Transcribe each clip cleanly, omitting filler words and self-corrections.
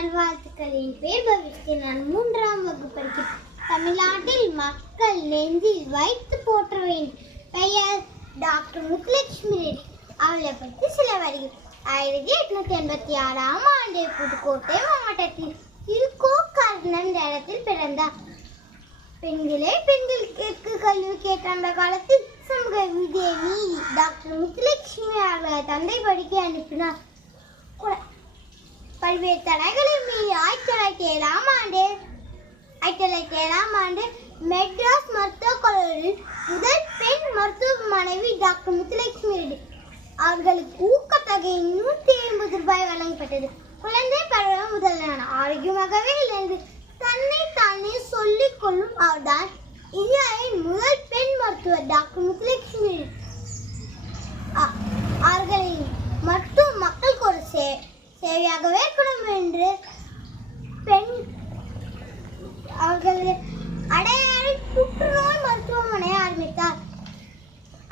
நல்வாழ்த்துக்கள். என் பேர் பவிஷ்க்கு. நான் 3ஆம் வகுப்பு படிக்கிறேன். தமிழ்நாட்டில் மக்கள் நெஞ்சில் வைத்து போற்ற வேண்டும் பெயர் டாக்டர் முத்துலட்சுமி ரெட்டி. அவளை பற்றி சில வரிகள். 1886ஆம் ஆண்டு புதுக்கோட்டை மாவட்டத்தில் திருக்கோக்கர்ணம் இடத்தில் பிறந்தார். பெண்களுக்கு கல்வி கேட்ட அந்த காலத்தில் சமூக விதியை மீறி டாக்டர் முத்துலட்சுமி அவர்களை தந்தை படிக்க அனுப்பினார். பல்வேறு தடைகளை மீறி 1907ஆம் ஆண்டு மெட்ராஸ் மருத்துவக் கல்லூரியில் முதல் பெண் மருத்துவ மாணவி டாக்டர் முத்துலட்சுமி ரெட்டி. அவர்களுக்கு ஊக்கத்தொகை ₹150 வழங்கப்பட்டது. குழந்தை பருவம் முதல் ஆரோக்கியமாகவே இருந்து தன்னை தானே சொல்லிக் கொள்ளும் அவர்தான் இந்தியாவின் முதல் பெண் மருத்துவர் டாக்டர் முத்துலட்சுமி ரெட்டி. அவர்களின் மருத்துவம் மக்களுக்கு ஒரு சேவையாகவே இருக்கணும் என்று அவர்கள் அடையாறு புற்றுநோய் மருத்துவமனை ஆரம்பித்தார்.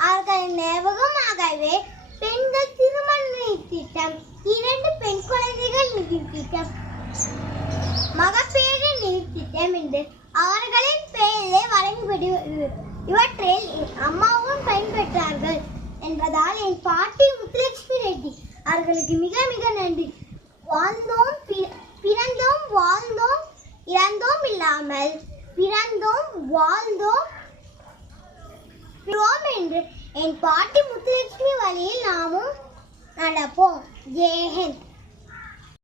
அவர்களின் ஞாபகமாகவே பெண்கள் திருமண திட்டம், 2 பெண் குழந்தைகள் நிதி திட்டம், மகப்பேறு நிதி திட்டம் என்று அவர்களின் பெயரை வழங்கப்பட்டு இவற்றில் அம்மாவும் பயன்பெற்றார்கள் என்பதால் என் பாட்டி முத்துலட்சுமி ரெட்டி அவர்களுக்கு மிக மிக நன்றி. வாழ்ந்தோம் பிறந்தோம் வாழ்ந்தோம் இறந்தோம் இல்லாமல் பிறந்தோம் வாழ்ந்தோம் என்று என் பாட்டி முத்துலட்சுமி வழியில் நாமும் நடப்போம். ஜெய் ஹிந்த்.